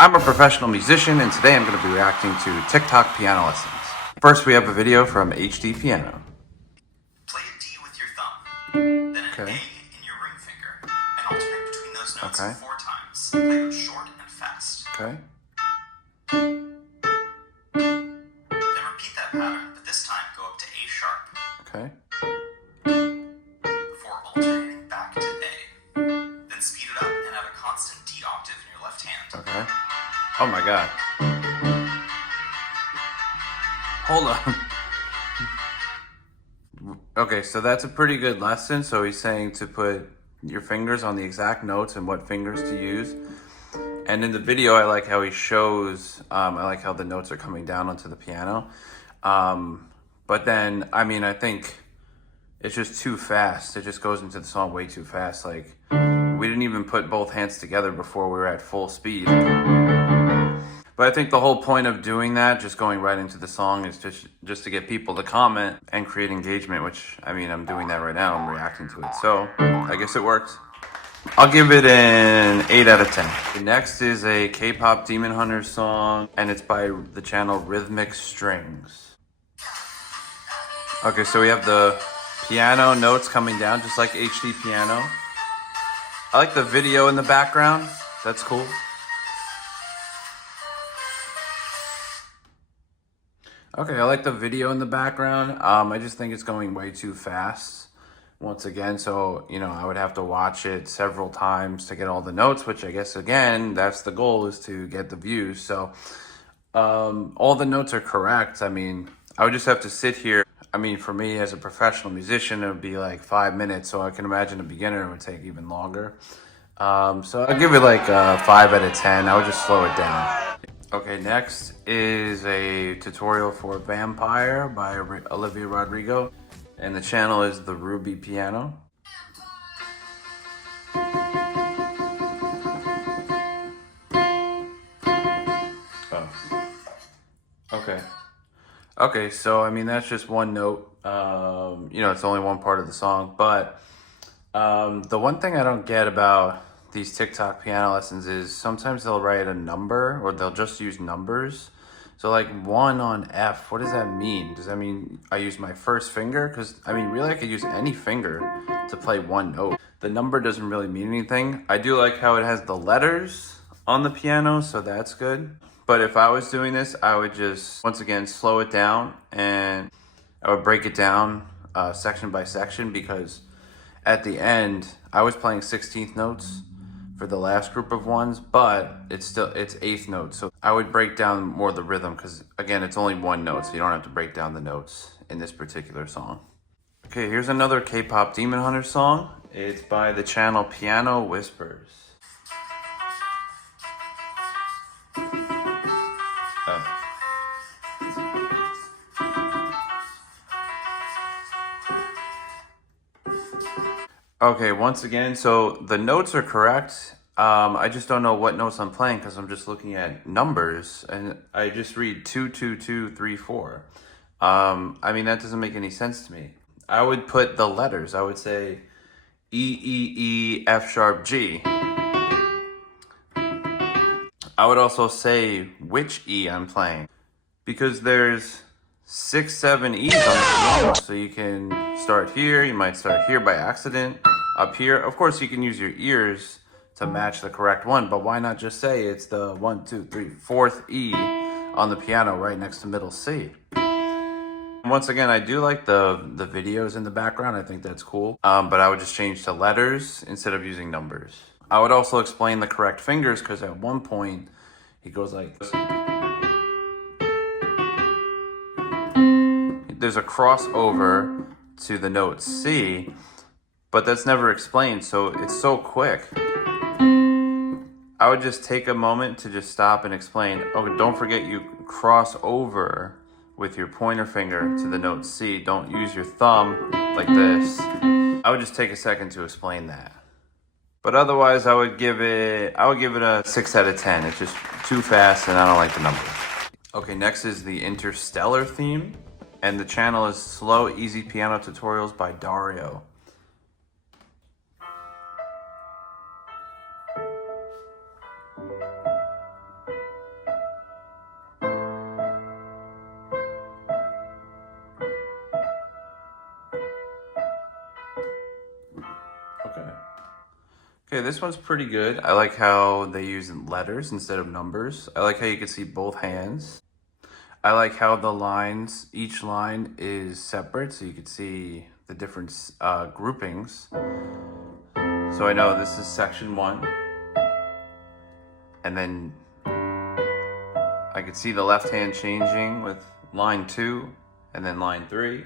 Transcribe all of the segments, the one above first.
I'm a professional musician, and today I'm going to be reacting to TikTok piano lessons. First, we have a video from HD Piano. Play a D with your thumb, then an Okay. A in your ring finger, and alternate between those notes Okay. 4 times. Play them short and fast. Okay. Then repeat that pattern, but this time go up to A sharp Okay. before alternating back to A. Then speed it up and add a constant D octave in your left hand. Okay. Oh my god. Hold on. Okay, so that's a pretty good lesson. So he's saying to put your fingers on the exact notes and what fingers to use. And in the video, I like how he shows, I like how the notes are coming down onto the piano. But then, I mean, I think it's just too fast. It just goes into the song way too fast. Like, we didn't even put both hands together before we were at full speed. But I think the whole point of doing that, just going right into the song, is just to get people to comment and create engagement, which, I mean, I'm doing that right now. I'm reacting to it. So, I guess it worked. I'll give it an 8 out of 10. Next is a K-pop Demon Hunters song, and it's by the channel Rhythmic Strings. Okay, so we have the piano notes coming down, just like HD Piano. I like the video in the background. That's cool. Okay, I like the video in the background. I just think it's going way too fast once again. So, you know, I would have to watch it several times to get all the notes, which I guess, again, that's the goal, is to get the views. So all the notes are correct. I mean, I would just have to sit here. I mean, for me as a professional musician, it would be like 5 minutes. So I can imagine a beginner it would take even longer. So I'll give it like a 5 out of 10. I would just slow it down. Okay, next is a tutorial for Vampire by Olivia Rodrigo, and the channel is The Ruby Piano. Oh, okay. Okay, so I mean, that's just one note. You know, it's only one part of the song, but the one thing I don't get about these TikTok piano lessons is sometimes they'll write a number, or they'll just use numbers. So like 1 on F, what does that mean? Does that mean I use my first finger? Because I mean, really, I could use any finger to play one note. The number doesn't really mean anything. I do like how it has the letters on the piano, so that's good. But if I was doing this, I would just, once again, slow it down, and I would break it down section by section, because at the end, I was playing 16th notes for the last group of ones, but it's 8th notes. So I would break down more the rhythm, because again, it's only one note, so you don't have to break down the notes in this particular song. Okay, here's another K-pop Demon Hunter song. It's by the channel Piano Whispers. Oh. Okay, once again, so the notes are correct. I just don't know what notes I'm playing, because I'm just looking at numbers, and I just read 2, 2, 2, 3, 4. I mean, that doesn't make any sense to me. I would put the letters. I would say E, E, E, F sharp, G. I would also say which E I'm playing, because there's 6, 7 E's on the piano. So you can start here, you might start here by accident, up here. Of course, you can use your ears to match the correct one, but why not just say it's the 1, 2, 3, 4th E on the piano right next to middle C. Once again, I do like the videos in the background. I think that's cool. But I would just change to letters instead of using numbers. I would also explain the correct fingers, because at one point he goes like this. There's a crossover to the note C, but that's never explained, so it's so quick. I would just take a moment to just stop and explain, oh, don't forget you cross over with your pointer finger to the note C. Don't use your thumb like this. I would just take a second to explain that. But otherwise, I would give it a 6 out of 10. It's just too fast, and I don't like the numbers. Okay, next is the Interstellar theme, and the channel is Slow Easy Piano Tutorials by Dario. Okay, this one's pretty good. I like how they use letters instead of numbers. I like how you can see both hands. I like how the lines, each line is separate, so you can see the different groupings. So I know this is section 1, and then I could see the left hand changing with line 2, and then line 3.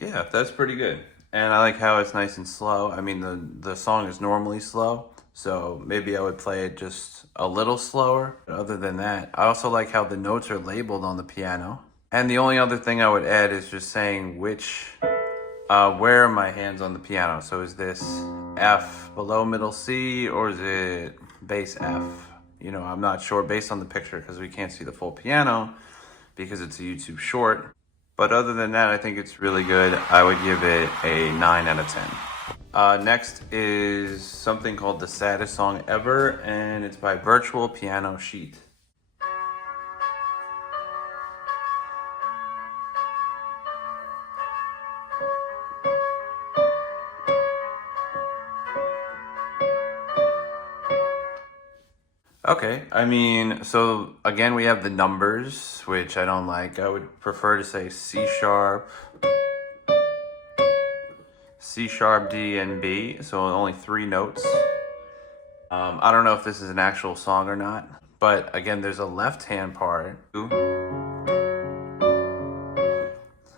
Yeah, that's pretty good. And I like how it's nice and slow. I mean, the song is normally slow, so maybe I would play it just a little slower. But other than that, I also like how the notes are labeled on the piano. And the only other thing I would add is just saying where are my hands on the piano? So is this F below middle C, or is it bass F? You know, I'm not sure based on the picture because we can't see the full piano because it's a YouTube short. But other than that, I think it's really good. I would give it a 9 out of 10. Next is something called The Saddest Song Ever, and it's by Virtual Piano Sheet. Okay, I mean, so again, we have the numbers, which I don't like. I would prefer to say C sharp, D, and B, so only 3 notes. I don't know if this is an actual song or not, but again, there's a left hand part. I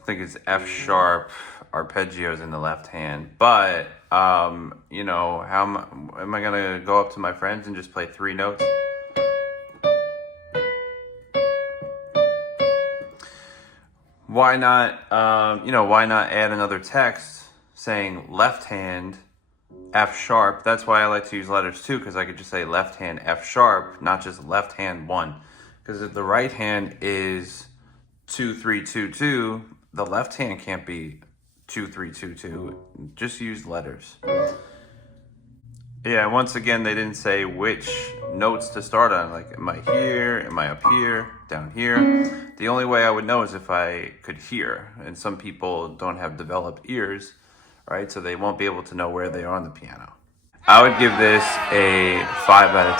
think it's F sharp arpeggios in the left hand, but you know, how am I gonna go up to my friends and just play 3 notes? Why not, you know, why not add another text saying left hand F sharp? That's why I like to use letters too, because I could just say left hand F sharp, not just left hand 1. Because if the right hand is 2 3 2 2, the left hand can't be 2 3 2 2. Just use letters. Yeah, once again, they didn't say which notes to start on. Like, am I here? Am I up here? Down here? The only way I would know is if I could hear. And some people don't have developed ears, right? So they won't be able to know where they are on the piano. I would give this a 5 out of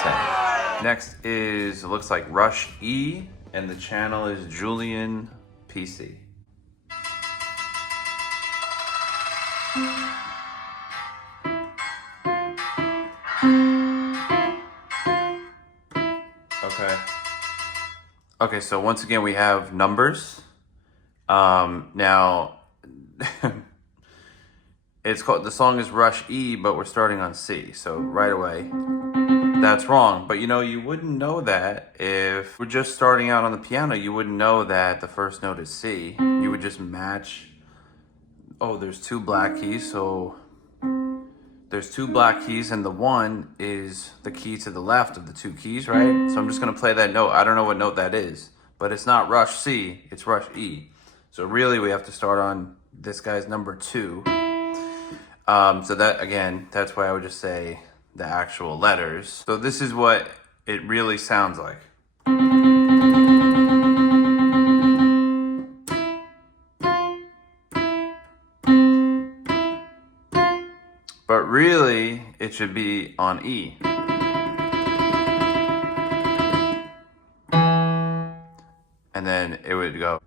10. Next is, it looks like Rush E, and the channel is Julian PC. Okay, so once again, we have numbers. Now, it's called, the song is Rush E, but we're starting on C. So right away, that's wrong. But you know, you wouldn't know that if we're just starting out on the piano. You wouldn't know that the first note is C. You would just match. Oh, there's 2 black keys, so there's 2 black keys, and the 1 is the key to the left of the 2 keys, right? So I'm just gonna play that note. I don't know what note that is, but it's not Rush C, it's Rush E. So really we have to start on this guy's number 2. So that, again, that's why I would just say the actual letters. So this is what it really sounds like. But really, it should be on E. And then it would go.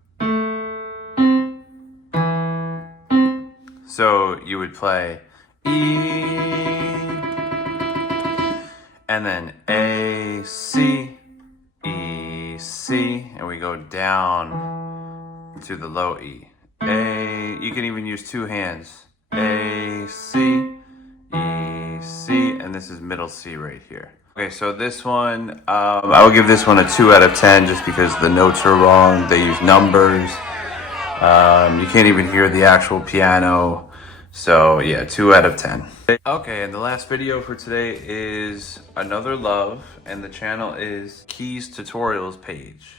So you would play E, and then A, C, E, C, and we go down to the low E. A, you can even use 2 hands. A, C, E, C, and this is middle C right here. Okay, so this one, I would give this one a 2 out of 10 just because the notes are wrong. They use numbers. You can't even hear the actual piano. So yeah, 2 out of 10. Okay, and the last video for today is Another Love, and the channel is Keys Tutorials page.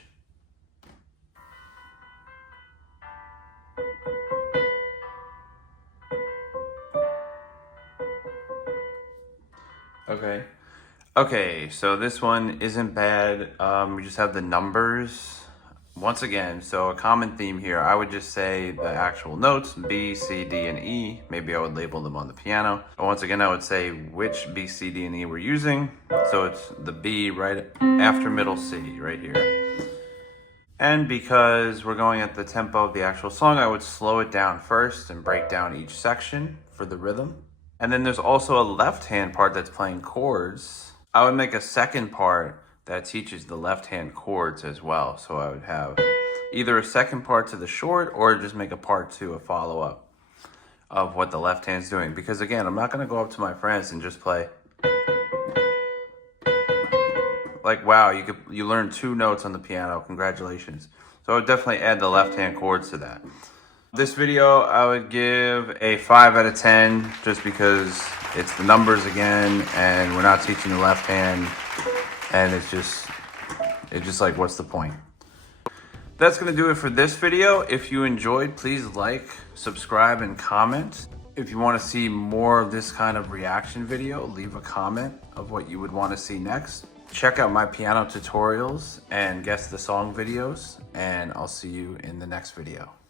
Okay, so this one isn't bad. We just have the numbers. Once again, so a common theme here, I would just say the actual notes, B, C, D, and E. Maybe I would label them on the piano. But once again, I would say which B, C, D, and E we're using. So it's the B right after middle C, right here. And because we're going at the tempo of the actual song, I would slow it down first and break down each section for the rhythm. And then there's also a left hand part that's playing chords. I would make a second part that teaches the left hand chords as well. So I would have either a second part to the short or just make a part 2, a follow up of what the left hand's doing. Because again, I'm not gonna go up to my friends and just play like, wow, you learned 2 notes on the piano, congratulations. So I would definitely add the left hand chords to that. This video, I would give a 5 out of 10 just because it's the numbers again and we're not teaching the left hand. And it's just like, what's the point? That's gonna do it for this video. If you enjoyed, please like, subscribe, and comment. If you wanna see more of this kind of reaction video, leave a comment of what you would wanna see next. Check out my piano tutorials and guess the song videos, and I'll see you in the next video.